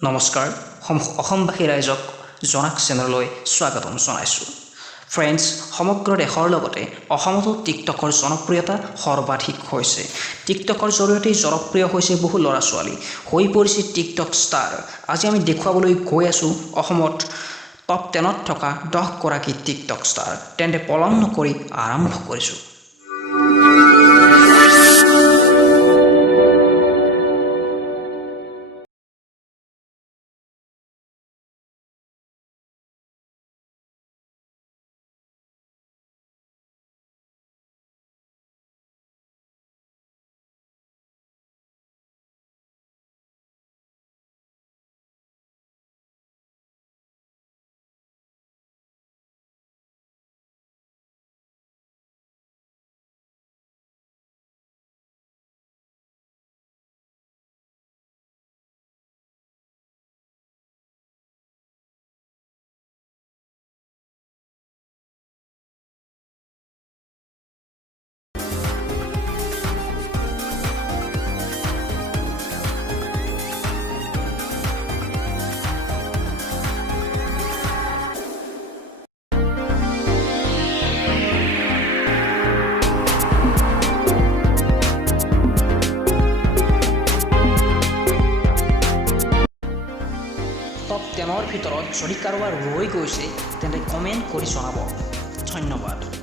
নমস্কাৰ অসমবাসী ৰাইজক জনাক চেনেললৈ স্বাগতম জনাইছোঁ। ফ্ৰেণ্ডছ, সমগ্ৰ দেশৰ লগতে অসমতো টিকটকৰ জনপ্ৰিয়তা সৰ্বাধিক হৈছে। টিকটকৰ জৰিয়তে জনপ্ৰিয় হৈছে বহু ল'ৰা ছোৱালী, হৈ পৰিছে টিকটক ষ্টাৰ। আজি আমি দেখুৱাবলৈ গৈ আছোঁ অসমত টপ 10ত থকা 10 গৰাকী টিকটক ষ্টাৰ। তেন্তে পলম নকৰি আৰম্ভ কৰিছোঁ। টপ 10ৰ ভিতৰত যদি কাৰোবাৰ ৰৈ গৈছে তেন্তে কমেণ্ট কৰি জনাব। ধন্যবাদ।